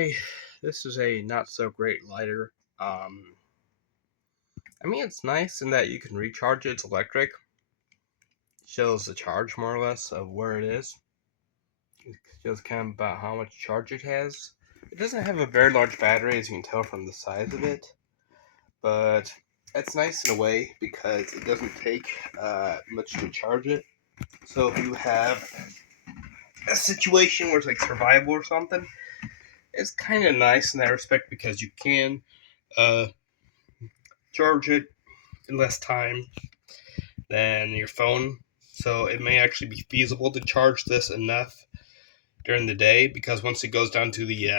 Hey, this is a not so great lighter. It's nice in that you can recharge it. It's electric. Shows the charge more or less of where it is. It shows kind of about how much charge it has. It doesn't have a very large battery, as you can tell from the size of it, but it's nice in a way because it doesn't take much to charge it. So if you have a situation where it's like survival or something, it's kind of nice in that respect because you can uh, charge it in less time than your phone. So it may actually be feasible to charge this enough during the day because once it goes down to the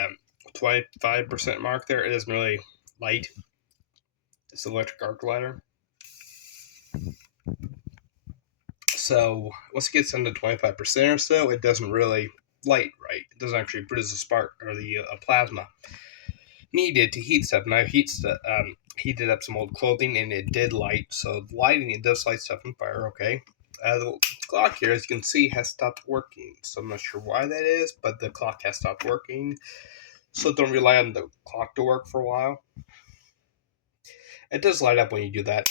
25% mark there, it isn't really light. It's an electric arc lighter. So once it gets down to 25% or so, it doesn't really light right. It doesn't actually produce a spark or the plasma needed to heat stuff. And I heated up some old clothing and it did light. So lighting, it does light stuff on fire, okay? The clock here, as you can see, has stopped working. So I'm not sure why that is, but the clock has stopped working. So don't rely on the clock to work for a while. It does light up when you do that.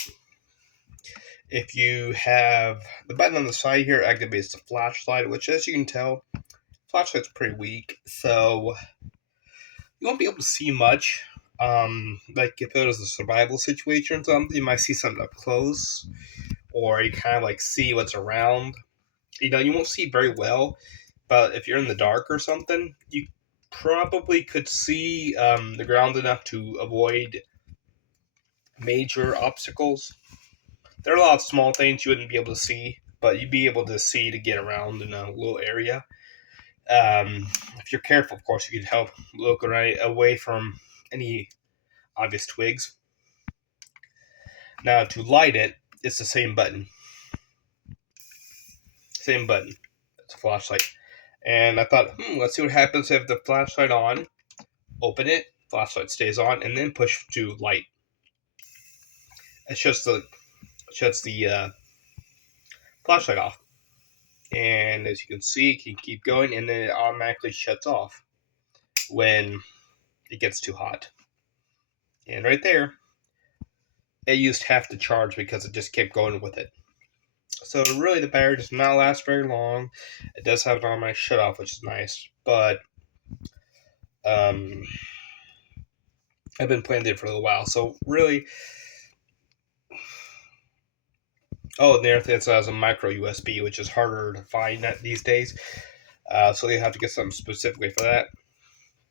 If you have the button on the side here, activates the flashlight, which, as you can tell, flashlight's pretty weak. So you won't be able to see much. Like if it was a survival situation or something, you might see something up close, or you kind of like see what's around. You won't see very well, but if you're in the dark or something, you probably could see the ground enough to avoid major obstacles. There are a lot of small things you wouldn't be able to see, but you'd be able to see to get around in a little area. If you're careful, of course, you could help look right away from any obvious twigs. Now, to light it, it's the same button. Same button. It's a flashlight. And I thought, let's see what happens if the flashlight on, open it, flashlight stays on, and then push to light. It shuts the flashlight off. And as you can see, it can keep going, and then it automatically shuts off when it gets too hot. And right there, it used half the charge because it just kept going with it. So really, the battery does not last very long. It does have an automatic shut off, which is nice, but um, I've been playing it for a little while. So really, and the other thing, it has a micro USB, which is harder to find these days. So you have to get something specifically for that.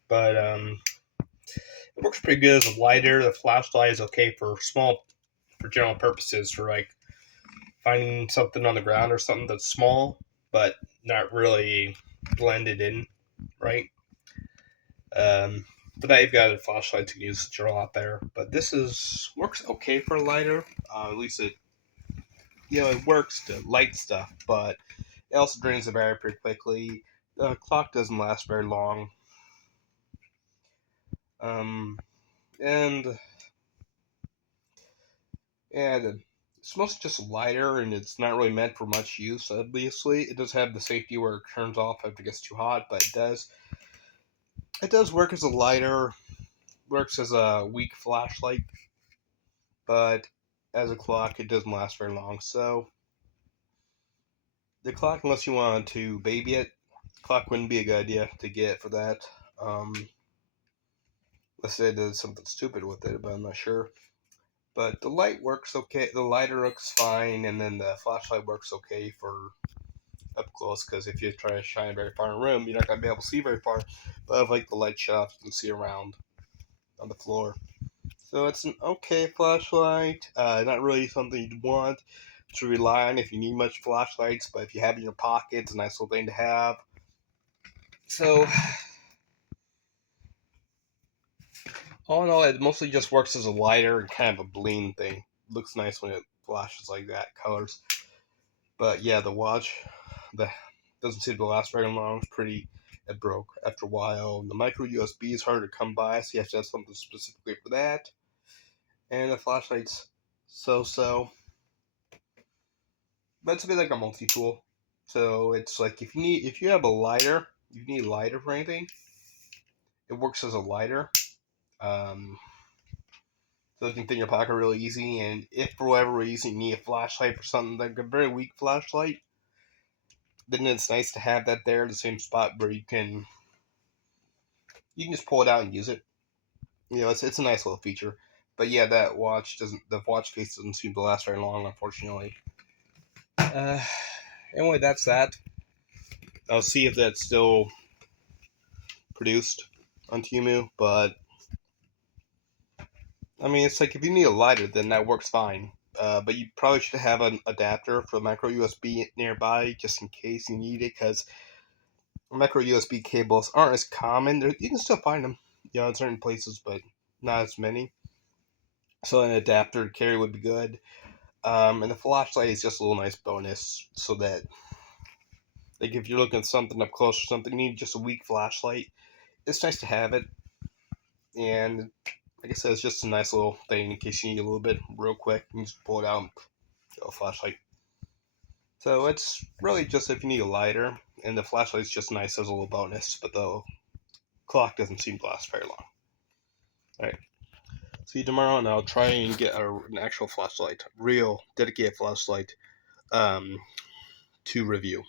But it works pretty good as a lighter. The flashlight is okay for general purposes, for like finding something on the ground or something that's small, but not really blended in, right? But now you've got a flashlight to use, which are a lot better. But this works okay for a lighter. At least it works to light stuff, but it also drains the battery pretty quickly. The clock doesn't last very long. And it's mostly just a lighter, and it's not really meant for much use. Obviously, it does have the safety where it turns off if it gets too hot, but it does work as a lighter. Works as a weak flashlight, but as a clock, it doesn't last very long. So the clock, unless you want to baby it, clock wouldn't be a good idea to get for that. Let's say I did something stupid with it, but I'm not sure. But the light works okay. The lighter looks fine, and then the flashlight works okay for up close. Because if you try to shine very far in a room, you're not gonna be able to see very far. But if like the light shut off, you can see around on the floor. So it's an okay flashlight. Not really something you'd want to rely on if you need much flashlights, but if you have it in your pocket, it's a nice little thing to have. So all in all, it mostly just works as a lighter and kind of a bling thing. Looks nice when it flashes like that, colors. But yeah, the watch, the doesn't seem to last very long. It broke after a while. The micro USB is hard to come by, so you have to have something specifically for that. And the flashlight's so. But it's a bit like a multi-tool. So it's like if you have a lighter, you need a lighter for anything, It works as a lighter. So it can fit in your pocket really easy. And if for whatever reason you need a flashlight for something like a very weak flashlight, then it's nice to have that there in the same spot where you can just pull it out and use it. It's a nice little feature. But yeah, the watch case doesn't seem to last very long, unfortunately. Anyway, that's that. I'll see if that's still produced on Temu, but I mean, it's like if you need a lighter, then that works fine. But you probably should have an adapter for micro USB nearby just in case you need it, because micro USB cables aren't as common. You can still find them, in certain places, but not as many. So an adapter to carry would be good. And the flashlight is just a little nice bonus, so that like if you're looking at something up close or something, you need just a weak flashlight. It's nice to have it, and like I said, it's just a nice little thing in case you need a little bit real quick. You can just pull it out and go a flashlight. So it's really just if you need a lighter, and the flashlight's just nice as a little bonus, but the clock doesn't seem to last very long. Alright, see you tomorrow, and I'll try and get an actual flashlight, real dedicated flashlight, to review.